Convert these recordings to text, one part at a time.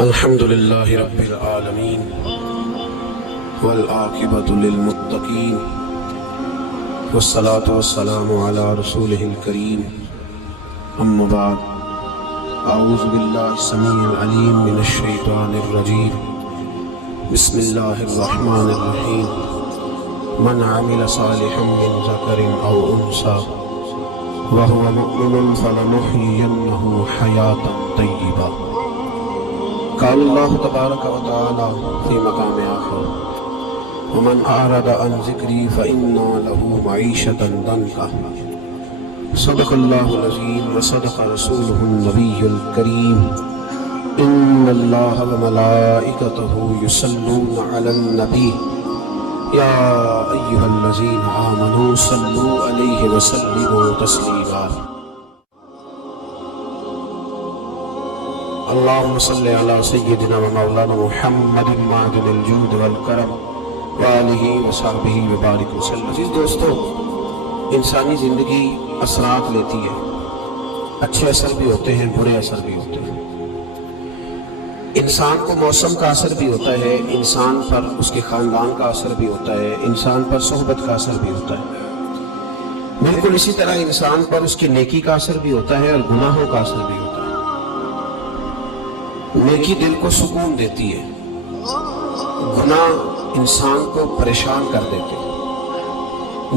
الحمد لله رب العالمين والعاقبة للمتقين والصلاة والسلام على رسوله الكريم أما بعد أعوذ بالله السميع العليم من الشيطان الرجيم بسم الله الرحمن الرحيم من عمل صالحا من ذكر أو أنثى وهو مؤمن فلنحيينه حياة طيبة. قال الله تبارك وتعالى في مقام آخر ومن أعرض عن ذكري فإن له معيشة ضنكا. صدق الله العظيم وصدق رسوله النبي الكريم. إن الله وملائكته يصلون على النبي يا أيها الذين آمنوا صلوا عليه وسلموا تسليما. اللهم صل على سيدنا ومولانا محمد معدن الجود والکرم وآلہ وصحبہ وبارک وسلم. عزیز دوستو، انسانی زندگی اثرات لیتی ہے. اچھے اثر بھی ہوتے ہیں، برے اثر بھی ہوتے ہیں. انسان کو موسم کا اثر بھی ہوتا ہے، انسان پر اس کے خاندان کا اثر بھی ہوتا ہے، انسان پر صحبت کا اثر بھی ہوتا ہے. بالکل اسی طرح انسان پر اس کی نیکی کا اثر بھی ہوتا ہے اور گناہوں کا اثر بھی ہوتا ہے. نیکی دل کو سکون دیتی ہے، گناہ انسان کو پریشان کر دیتے ہیں.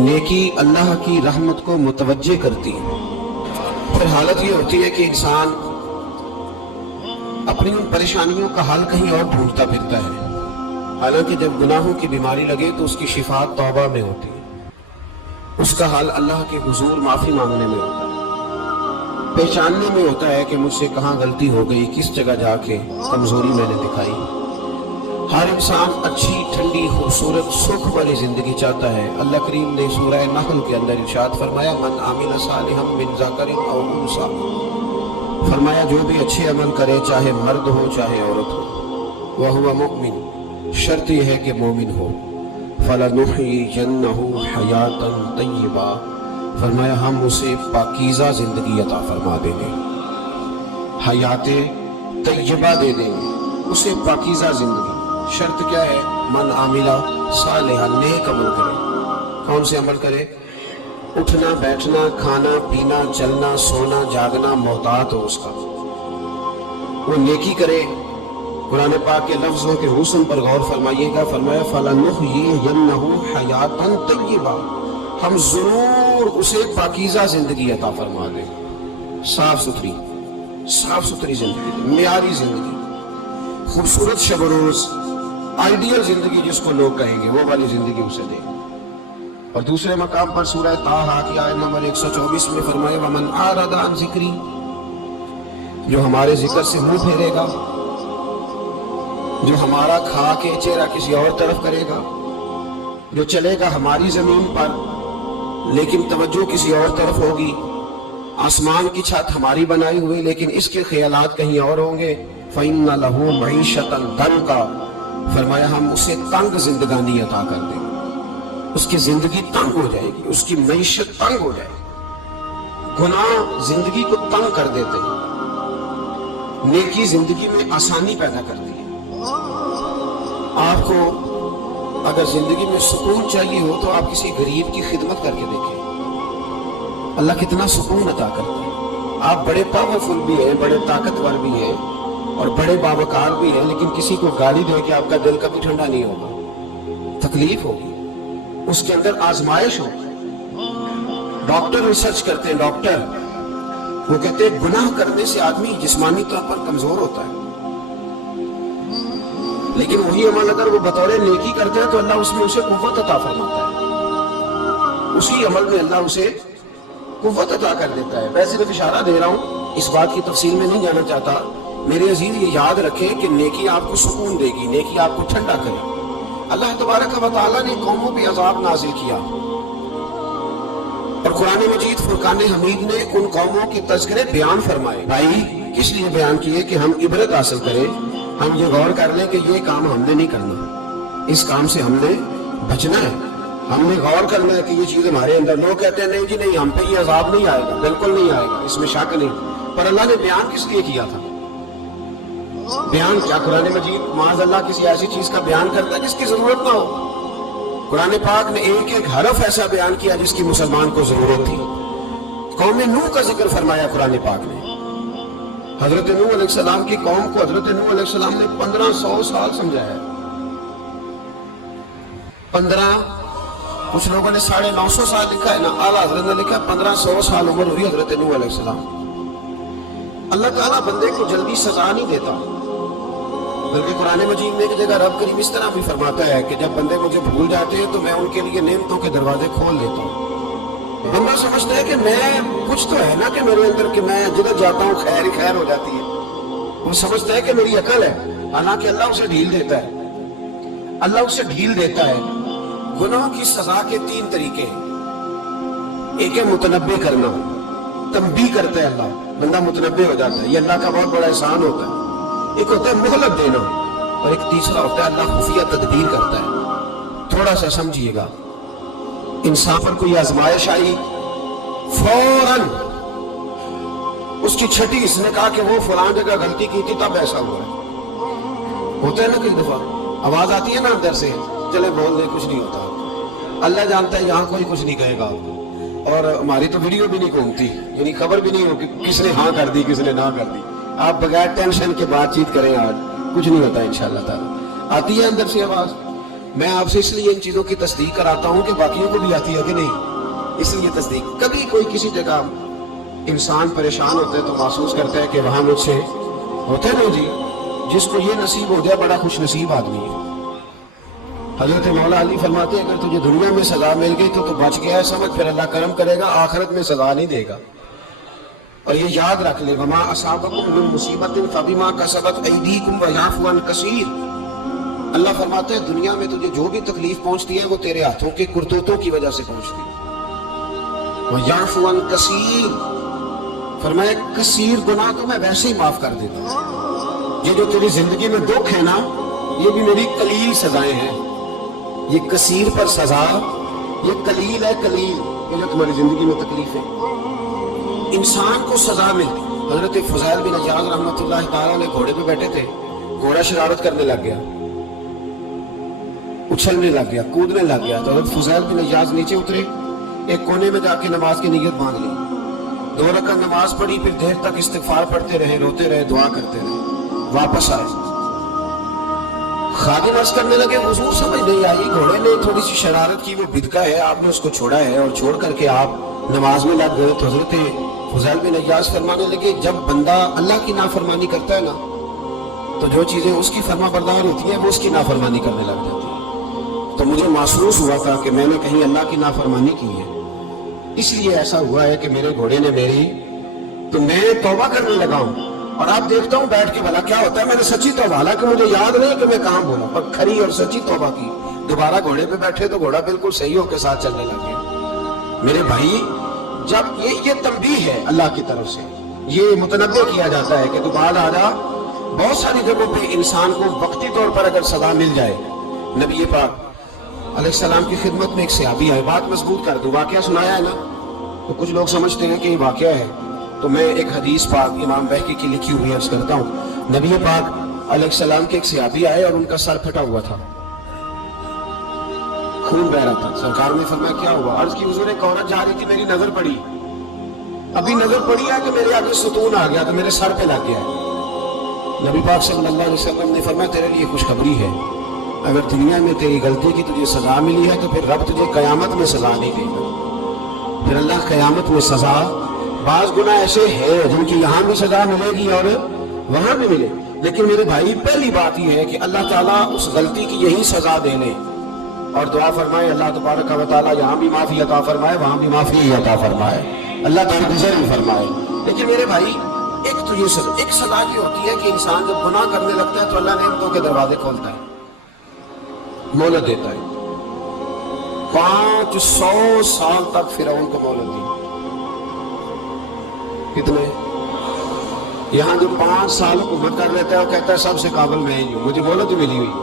نیکی اللہ کی رحمت کو متوجہ کرتی ہے. پھر حالت یہ ہوتی ہے کہ انسان اپنی ان پریشانیوں کا حل کہیں اور ڈھونڈتا پھرتا ہے، حالانکہ جب گناہوں کی بیماری لگے تو اس کی شفا توبہ میں ہوتی ہے، اس کا حل اللہ کے حضور معافی مانگنے میں ہوتا ہے، پہچاننے میں ہوتا ہے کہ مجھ سے کہاں غلطی ہو گئی، کس جگہ جا کے کمزوری میں نے دکھائی. ہر انسان اچھی، ٹھنڈی، خوبصورت، سکھ والی زندگی چاہتا ہے. اللہ کریم نے سورہ نحل کے اندر ارشاد فرمایا من عمل صالحا من ذکر او انثی، فرمایا جو بھی اچھے عمل کرے، چاہے مرد ہو چاہے عورت ہو، وہو مؤمن، شرط یہ ہے کہ مومن ہو. فَلَنُحْيِيَنَّهُ حَيَاةً طَيِّبَةً، فرمایا ہم اسے پاکیزہ زندگی عطا فرما دیں گے، حیات طیبہ دے دیں گے اسے، پاکیزہ زندگی. شرط کیا ہے؟ من عامل صالحا، نیک عمل کرے. کون سے عمل کرے؟ اٹھنا بیٹھنا، کھانا پینا، چلنا سونا جاگنا محتاط ہو اس کا، وہ نیکی کرے. قرآن پاک کے لفظوں کے حسن پر غور فرمائیے گا. فرمایا فَلَنُحْيِيَنَّهُ حَيَاةً طَيِّبَةً، ہم ضرور اسے پاکیزہ زندگی عطا فرما دیں. صاف ستھری زندگی، معیاری زندگی، خوبصورت شب و روز، آئیڈیل زندگی جس کو لوگ کہیں گے، وہ والی زندگی اسے دیں. اور دوسرے مقام پر سورہ طٰہٰ کی آیت نمبر 124 میں فرمایا وَمَنْ أَعْرَضَ عَنْ ذِكْرِي، جو ہمارے ذکر سے منہ پھیرے گا، جو ہمارا کھا کے چہرہ کسی اور طرف کرے گا، جو چلے گا ہماری زمین پر لیکن توجہ کسی اور طرف ہوگی، آسمان کی چھت ہماری بنائی ہوئی لیکن اس کے خیالات کہیں اور ہوں گے، فَإِنَّ لَهُ مَعِيشَةً ضَنْكًا، فرمایا ہم اسے تنگ زندگانی عطا کر دیں گے. اس کی زندگی تنگ ہو جائے گی، اس کی معیشت تنگ ہو جائے گی. گناہ زندگی کو تنگ کر دیتے ہیں، نیکی زندگی میں آسانی پیدا کرتی ہے. آپ کو اگر زندگی میں سکون چاہیے ہو تو آپ کسی غریب کی خدمت کر کے دیکھیں، اللہ کتنا سکون عطا کرتا ہے. آپ بڑے پاورفل بھی ہیں، بڑے طاقتور بھی ہیں اور بڑے باوقار بھی ہیں، لیکن کسی کو گالی دے کے آپ کا دل کبھی ٹھنڈا نہیں ہوگا، تکلیف ہوگی، اس کے اندر آزمائش ہوگی. ڈاکٹر ریسرچ کرتے ہیں، ڈاکٹر وہ کہتے ہیں گناہ کرنے سے آدمی جسمانی طور پر کمزور ہوتا ہے، لیکن وہی عمل اگر وہ بطور نیکی کرتے ہیں تو اللہ اس میں اسے قوت عطا فرماتا ہے، اسی عمل میں اللہ اسے قوت عطا کر دیتا ہے. میں صرف اشارہ دے رہا ہوں، اس بات کی تفصیل میں نہیں جانا چاہتا. میرے عزیز یہ یاد رکھیں کہ نیکی آپ کو سکون دے گی، نیکی آپ کو ٹھنڈا کرے. اللہ تبارک و تعالیٰ نے قوموں پہ عذاب نازل کیا اور قرآن مجید فرقان حمید نے ان قوموں کے تذکرے بیان فرمائے. بھائی کس لیے بیان کیے؟ کہ ہم عبرت حاصل کریں، ہم یہ غور کر لیں کہ یہ کام ہم نے نہیں کرنا، اس کام سے ہم نے بچنا ہے. ہم نے غور کرنا ہے کہ یہ چیز ہمارے اندر. لوگ کہتے ہیں نہیں جی نہیں، ہم پہ یہ عذاب نہیں آئے گا، بالکل نہیں آئے گا، اس میں شک نہیں. پر اللہ نے بیان کس لیے کیا تھا؟ بیان کیا قرآن مجید معاذ اللہ کسی ایسی چیز کا بیان کرتا ہے جس کی ضرورت نہ ہو؟ قرآن پاک نے ایک ایک حرف ایسا بیان کیا جس کی مسلمان کو ضرورت تھی۔ قوم نوح کا ذکر فرمایا قرآن پاک نے۔ حضرت نوح علیہ السلام کی قوم کو حضرت نوح علیہ السلام نے 1500 سال سمجھایا ہے۔ 15، کچھ لوگوں نے 950 سال لکھا ہے نا، اعلیٰ حضرت نے لکھا 1500 سال عمر ہوئی حضرت نوح علیہ السلام۔ اللہ تعالیٰ بندے کو جلدی سزا نہیں دیتا، بلکہ قرآن مجید میں ایک جگہ رب کریم اس طرح بھی فرماتا ہے کہ جب بندے مجھے بھول جاتے ہیں تو میں ان کے لیے نعمتوں کے دروازے کھول دیتا ہوں۔ بندہ سمجھتا ہے کہ میں کچھ تو ہے نا کہ میرے اندر کہ میں جدھر جاتا ہوں خیر ہی خیر ہو جاتی ہے، وہ سمجھتا ہے کہ میری عقل ہے، حالانکہ اللہ اسے ڈھیل دیتا ہے۔ اللہ اسے ڈھیل دیتا ہے۔ گناہ کی سزا کے 3 طریقے ہیں۔ ایک ہے متنبع کرنا، تنبیہ کرتا ہے اللہ، بندہ متنبع ہو جاتا ہے، یہ اللہ کا بہت بڑا احسان ہوتا ہے۔ ایک ہوتا ہے مہلت دینا، اور ایک تیسرا ہوتا ہے اللہ خفیہ تدبیر کرتا ہے۔ تھوڑا سا سمجھیے گا، انسان پر کوئی آزمائش آئی، فوراً اس کی چھٹی اس نے کہا کہ وہ فلاں جگہ غلطی کی تھی تب ایسا ہوا ہے۔ ہوتا ہے نا کئی دفعہ آواز آتی ہے نا اندر سے، چلے بول دیں کچھ نہیں ہوتا۔ اللہ جانتا ہے یہاں کوئی کچھ نہیں کہے گا آپ کو، اور ہماری تو ویڈیو بھی نہیں گھومتی، یعنی خبر بھی نہیں ہوگی کس نے ہاں کر دی کس نے نہ کر دی۔ آپ بغیر ٹینشن کے بات چیت کریں، آج کچھ نہیں ہوتا انشاءاللہ تعالی۔ آتی ہے اندر سے آواز، میں آپ سے اس لیے ان چیزوں کی تصدیق کراتا ہوں کہ باقیوں کو بھی آتی ہے کہ نہیں، اس لیے تصدیق۔ کبھی کوئی کسی جگہ انسان پریشان ہوتا ہے تو محسوس کرتا ہے کہ وہاں مجھ سے ہوتا ہے نا جی، جس کو یہ نصیب ہو جائے بڑا خوش نصیب آدمی ہے۔ حضرت مولا علی فرماتے ہیں اگر تجھے دنیا میں سزا مل گئی تو بچ گیا ہے، سمجھ پھر اللہ کرم کرے گا، آخرت میں سزا نہیں دے گا۔ اور یہ یاد رکھ لے، وما اصابکم من مصیبت فبما کسبت ایدیکم ویعفو عن کثیر۔ اللہ فرماتا ہے دنیا میں تجھے جو بھی تکلیف پہنچتی ہے وہ تیرے ہاتھوں کے کرتوتوں کی وجہ سے پہنچتی ہے۔ ویعفو عن کثیر، فرمایا کثیر گناہ تو میں ویسے ہی معاف کر دیتا ہوں۔ یہ جو تیری زندگی میں دکھ ہے نا، یہ بھی میری قلیل سزائیں ہیں۔ یہ کثیر پر سزا، یہ قلیل ہے، قلیل یہ جو تمہاری زندگی میں تکلیف ہے۔ انسان کو سزا ملتی۔ حضرت فضیل بن عیاض رحمۃ اللہ تعالیٰ نے گھوڑے پہ بیٹھے تھے، گھوڑا شرارت کرنے لگ گیا، اچھلنے لگ گیا، کودنے لگ گیا، تو حضرت فضیل بن عیاض نیچے اترے، ایک کونے میں جا کے نماز کی نیت باندھ لی، 2 رکعت نماز پڑھی، پھر دیر تک استغفار پڑھتے رہے، روتے رہے، دعا کرتے رہے، واپس آئے۔ خادم عرض کرنے لگے حضور سمجھ نہیں آئی، گھوڑے نے تھوڑی سی شرارت کی، وہ بدکا ہے، آپ نے اس کو چھوڑا ہے اور چھوڑ کر کے آپ نماز میں لگ گئے۔ تو حضرت فضیل بن عیاض فرمانے لگے جب بندہ اللہ کی نافرمانی کرتا ہے نا تو جو چیزیں اس کی فرما بردار ہوتی ہیں وہ اس کی نافرمانی کرنے لگ جاتی ہیں۔ تو مجھے محسوس ہوا تھا کہ میں نے کہیں اللہ کی نافرمانی کی ہے، اس لیے ایسا ہوا ہے کہ میرے گھوڑے نے میری، تو میں توبہ کرنے لگا ہوں، اور آپ دیکھتا ہوں بیٹھ کے بھلا کیا ہوتا ہے، میں نے سچی توبہ، حالانکہ مجھے یاد نہیں کہ میں کہاں بولا، پر کھری اور سچی توبہ کی۔ دوبارہ گھوڑے پہ بیٹھے تو گھوڑا بالکل صحیح ہو کے ساتھ چلنے لگ گیا۔ میرے بھائی جب یہ تنبیہ ہے اللہ کی طرف سے، یہ متنبع کیا جاتا ہے کہ تو بعد آجا۔ بہت ساری جگہوں پہ انسان کو وقتی طور پر اگر سزا مل جائے، نبی پاک علیہ السلام کی خدمت میں ایک صحابی آئے، بات مضبوط کر دوں، واقعہ سنایا ہے نا تو کچھ لوگ سمجھتے ہیں کہ یہ واقعہ ہے، تو میں ایک حدیث پاک امام بہقی کی لکھی ہوئی عرض کرتا ہوں۔ نبی پاک علیہ السلام کے ایک صحابی آئے اور ان کا سر پھٹا ہوا تھا، خون بہ رہا تھا۔ سرکار نے فرمایا کیا ہوا؟ عرض کی حضور ایک عورت جا رہی تھی، میری نظر پڑی، ابھی نظر پڑی ہے کہ میرے آگے ستون آ گیا تو میرے سر پہ لگ گیا ہے۔ نبی پاک صلی اللہ علیہ وسلم نے فرمایا تیرے لیے خوشخبری ہے، اگر دنیا میں تیری غلطی کی تجھے سزا ملی ہے تو پھر رب تجھے قیامت میں سزا نہیں دے گا، پھر اللہ قیامت میں سزا۔ بعض گناہ ایسے ہیں جن کی یہاں بھی سزا ملے گی اور وہاں بھی ملے، لیکن میرے بھائی پہلی بات یہ ہے کہ اللہ تعالیٰ اس غلطی کی یہی سزا دے لے، اور دعا فرمائے اللہ تبارک و تعالیٰ یہاں بھی معافی عطا فرمائے، وہاں بھی معافی عطا فرمائے، اللہ درگزر بھی فرمائے۔ لیکن میرے بھائی ایک تو یہ سزا، ایک سزا یہ ہوتی ہے کہ انسان جب گناہ کرنے لگتا ہے تو اللہ نعمتوں کے دروازے کھولتا ہے، مہلت دیتا ہے۔ 500 سال تک فرعون کو مہلت دی، کتنے؟ یہاں جو 5 سال حکومت کر لیتا ہے وہ کہتا ہے سب سے قابل میں ہی ہوں، مجھے مہلت ملی ہوئی۔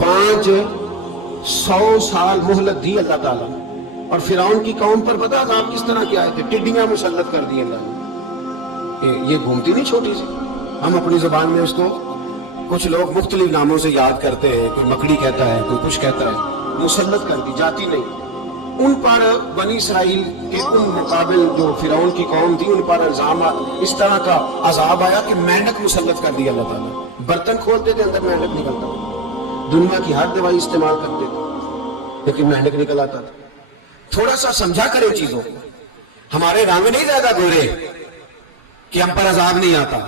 500 سال مہلت دی اللہ تعالیٰ، اور فرعون کی قوم پر پتہ عذاب کس طرح کے آئے تھے؟ ٹڈیاں مسلط کر دی اللہ نے، یہ گھومتی نہیں چھوٹی سی، ہم اپنی زبان میں اس کو کچھ لوگ مختلف ناموں سے یاد کرتے ہیں، کوئی مکڑی کہتا ہے، کوئی کچھ کہتا ہے، مسلط کر دی جاتی نہیں۔ ان پر بنی اسرائیل کے ان مقابل جو فرعون کی قوم تھی، ان پر الزام اس طرح کا عذاب آیا کہ مینڈک مسلط کر دیا اللہ تعالیٰ۔ برتن کھولتے تھے اندر مینڈک نکلتا تھا، دنیا کی ہر دوائی استعمال کرتے تھے لیکن مینڈک نکل آتا تھا۔ تھوڑا سا سمجھا کریں چیزوں کو، ہمارے رنگ نہیں زیادہ گورے کہ ہم پر عذاب نہیں آتا،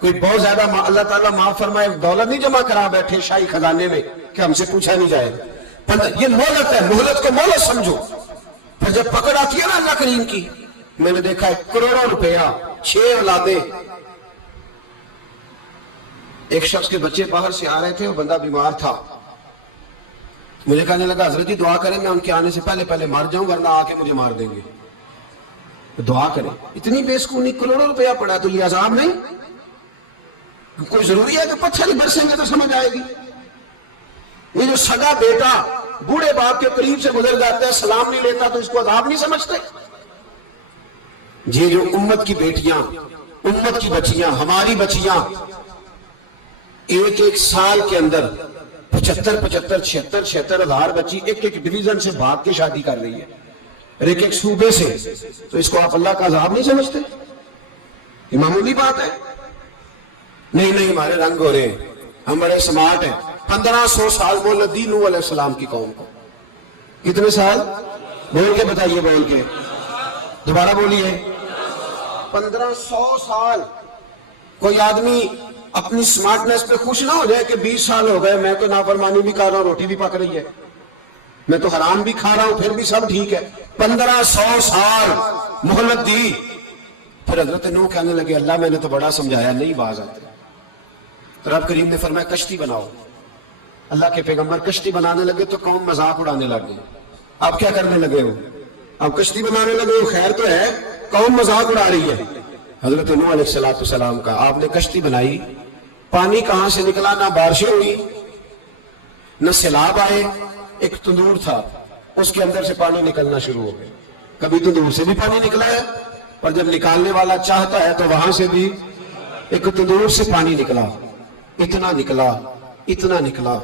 کوئی بہت زیادہ اللہ تعالیٰ معاف فرمائے دولت نہیں جمع کرا بیٹھے شاہی خزانے میں کہ ہم سے پوچھا نہیں جائے۔ یہ مہلت ہے، مہلت کو مہلت سمجھو، پھر جب پکڑ آتی ہے نا اللہ کریم کی، میں نے دیکھا ہے کروڑوں روپیہ، 6 اولادیں، ایک شخص کے بچے باہر سے آ رہے تھے، وہ بندہ بیمار تھا، مجھے کہنے لگا حضرت جی دعا کریں میں ان کے آنے سے پہلے مار جاؤں ورنہ آ کے مجھے مار دیں گے، دعا کریں۔ اتنی بے سکونی، کروڑوں روپیہ پڑا ہے تو یہ عذاب نہیں؟ کوئی ضروری ہے کہ پتھر ہی برسیں گے تو سمجھ آئے گی؟ یہ جو سگا بیٹا بوڑھے باپ کے قریب سے گزر جاتا ہے، سلام نہیں لیتا تو اس کو عذاب نہیں سمجھتے؟ یہ جو امت کی بیٹیاں، امت کی بچیاں، ہماری بچیاں ایک سال کے اندر 75,000 ہزار بچی ایک ڈویژن سے بھاگ کے شادی کر رہی ہے، اور ایک صوبے سے، تو اس کو آپ اللہ کا عذاب نہیں سمجھتے؟ یہ معمولی بات ہے؟ نہیں ہمارے رنگ ہو رہے ہیں، ہم بڑے سمارٹ ہیں۔ 1500 سال مولد دی نوح علیہ السلام کی قوم کو، کتنے سال؟ بول کے بتائیے، بول کے دوبارہ بولیے۔ 1500 سال۔ کوئی آدمی اپنی سمارٹنس پہ خوش نہ ہو جائے کہ 20 سال ہو گئے میں تو نافرمانی بھی کر رہا ہوں، روٹی بھی پک رہی ہے، میں تو حرام بھی کھا رہا ہوں، پھر بھی سب ٹھیک ہے۔ 1500 سال مہلت دی۔ پھر حضرت نوح کہنے لگے اللہ میں نے تو بڑا سمجھایا، نہیں باز آتے۔ رب کریم نے فرمایا کشتی بناؤ۔ اللہ کے پیغمبر کشتی بنانے لگے تو قوم مذاق اڑانے لگ گئی۔ آپ کیا کرنے لگے ہو؟ آپ کشتی بنانے لگے ہو، خیر تو ہے، قوم مذاق اڑا رہی ہے۔ حضرت نوح علیہ السلام کا آپ نے کشتی بنائی، پانی کہاں سے نکلا؟ نہ بارشیں ہوئی نہ سیلاب آئے، ایک تندور تھا اس کے اندر سے پانی نکلنا شروع ہو گیا۔ کبھی تندور سے بھی پانی نکلا ہے، اور جب نکالنے والا چاہتا ہے تو وہاں سے بھی ایک تندور سے پانی نکلا، اتنا نکلا اتنا نکلا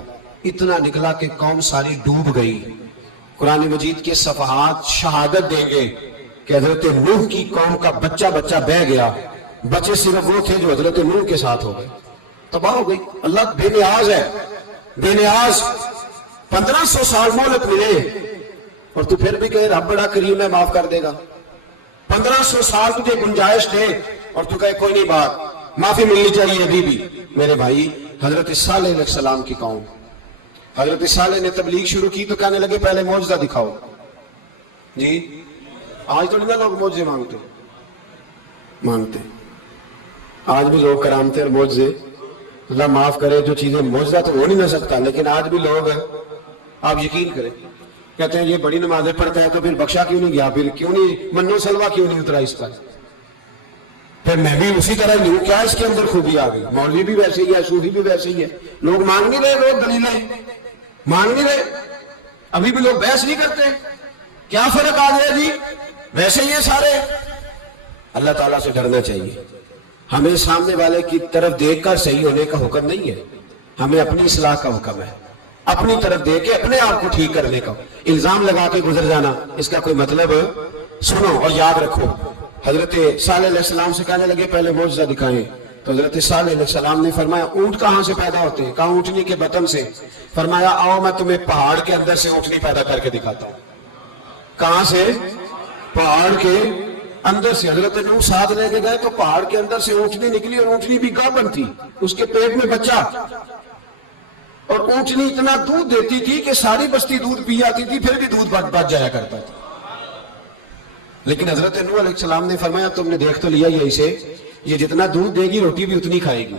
اتنا نکلا کہ قوم ساری ڈوب گئی۔ قرآن مجید کے صفحات شہادت دیں گے کہ حضرت نوح کی قوم کا بچہ بہ گیا، بچے صرف وہ تھے جو حضرت نوح کے ساتھ ہو گئے، تباہ ہو گئی۔ اللہ بے نیاز ہے، بے نیاز۔ 1500 سال مہلت ملے اور تو پھر بھی کہے رب بڑا کریم ہے، معاف کر دے گا۔ 1500 سال تجھے گنجائش دے اور تو کہے کوئی نہیں، بات معافی ملنی چاہیے ابھی بھی۔ میرے بھائی، حضرت صالح علیہ السلام کی قوم، حضرت صالح نے تبلیغ شروع کی تو کہنے لگے پہلے معجزہ دکھاؤ۔ جی آج تو نہیں لوگ معجزے مانگتے، آج بھی لوگ کرامتے اور معجزے، اللہ معاف کرے، جو چیزیں معجزہ تو ہو نہیں نہ سکتا، لیکن آج بھی لوگ آپ یقین کریں کہتے ہیں یہ بڑی نمازیں پڑھتا ہے تو پھر بخشا کیوں نہیں گیا، پھر کیوں نہیں منو سلوا کیوں نہیں اترا اس پر، پھر میں بھی اسی طرح ہوں، کیا اس کے اندر خوبی آ گئی؟ مولوی بھی ویسے ہی ہے، صوفی بھی ویسے ہی ہے، لوگ مانگ نہیں رہے، لوگ دلیلیں مانگ نہیں رہے، ابھی بھی لوگ بحث نہیں کرتے، کیا فرق آ گیا جی؟ ویسے ہی ہے سارے۔ اللہ تعالیٰ سے ڈرنا چاہیے، ہمیں سامنے والے کی طرف دیکھ کر صحیح ہونے کا حکم نہیں ہے، ہمیں اپنی اصلاح کا حکم ہے، اپنی طرف دیکھ کے اپنے آپ کو ٹھیک کرنے کا۔ الزام لگا کے گزر جانا اس کا کوئی مطلب؟ سنو اور یاد رکھو، حضرت صالح علیہ السلام سے کہنے لگے پہلے معجزہ دکھائیں، تو حضرت صالح علیہ السلام نے فرمایا اونٹ کہاں سے پیدا ہوتے ہیں؟ کہا اونٹنی کے بطن سے۔ فرمایا آؤ میں تمہیں پہاڑ کے اندر سے اونٹنی پیدا کر کے دکھاتا ہوں۔ کہاں سے؟ پہاڑ کے اندر سے۔ حضرت نوح ساتھ لے کے گئے تو پہاڑ کے اندر سے اونٹنی نکلی، اور اونٹنی بھی گابن تھی، اس کے پیٹ میں بچہ، اور اونٹنی اتنا دودھ دیتی تھی کہ ساری بستی دودھ پی جاتی تھی، پھر بھی دودھ بچ جایا کرتا تھا۔ لیکن حضرت نوح علیہ السلام نے فرمایا تم نے دیکھ تو لیا یہ اسے، یہ جتنا دودھ دے گی روٹی بھی اتنی کھائے گی،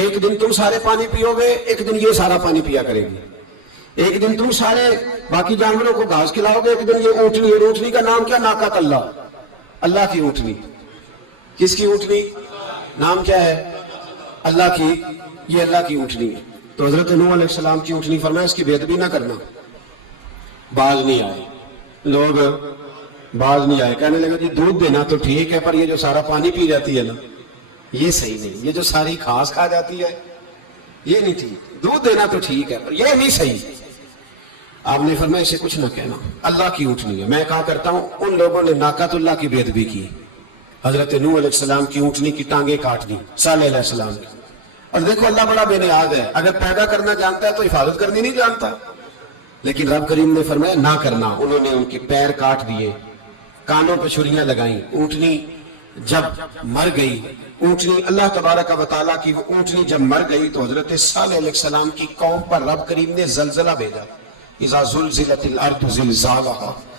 ایک دن تم سارے پانی پیو گے، ایک دن یہ سارا پانی پیا کرے گی، ایک دن تم سارے باقی جانوروں کو گھاس کھلاؤ گے، ایک دن یہ اونٹنی، اور اونٹنی کا نام کیا؟ ناقۃ اللہ، اللہ کی اونٹنی۔ کس کی اونٹنی؟ نام کیا ہے؟ اللہ کی، یہ اللہ کی اونٹنی ہے۔ تو حضرت نوح علیہ السلام کی اونٹنی، فرمایا اس کی بے ادبی نہ کرنا۔ باز نہیں آئے لوگ، باز نہیں آئے، کہنے لگے جی دودھ دینا تو ٹھیک ہے، پر یہ جو سارا پانی پی جاتی ہے نا، یہ صحیح نہیں. یہ جو ساری گھاس کھا جاتی ہے یہ نہیں ٹھیک. دودھ دینا تو ٹھیک ہے پر یہ نہیں صحیح. آپ نے فرمایا اسے کچھ نہ کہنا, اللہ کی اونٹنی ہے. میں کہا کرتا ہوں ان لوگوں نے ناقۃ اللہ کی بے ادبی کی. حضرت نوح علیہ السلام کی اونٹنی کی ٹانگیں کاٹ دی, صالح علیہ السلام کی. اور دیکھو اللہ بڑا بے نیاز ہے, اگر پیدا کرنا جانتا ہے تو حفاظت کرنی نہیں جانتا. لیکن رب کریم نے فرمایا نہ کرنا. انہوں نے ان کے پیر کاٹ دیے, کانوں پہ چھریاں لگائیں. اونٹنی جب مر گئی, اونٹنی اللہ تبارک و تعالیٰ کی وہ اونٹنی جب مر گئی تو حضرت صالح علیہ السلام کی قوم پر رب کریم نے زلزلہ بھیجا. اذا زلزلت الارض زلزالها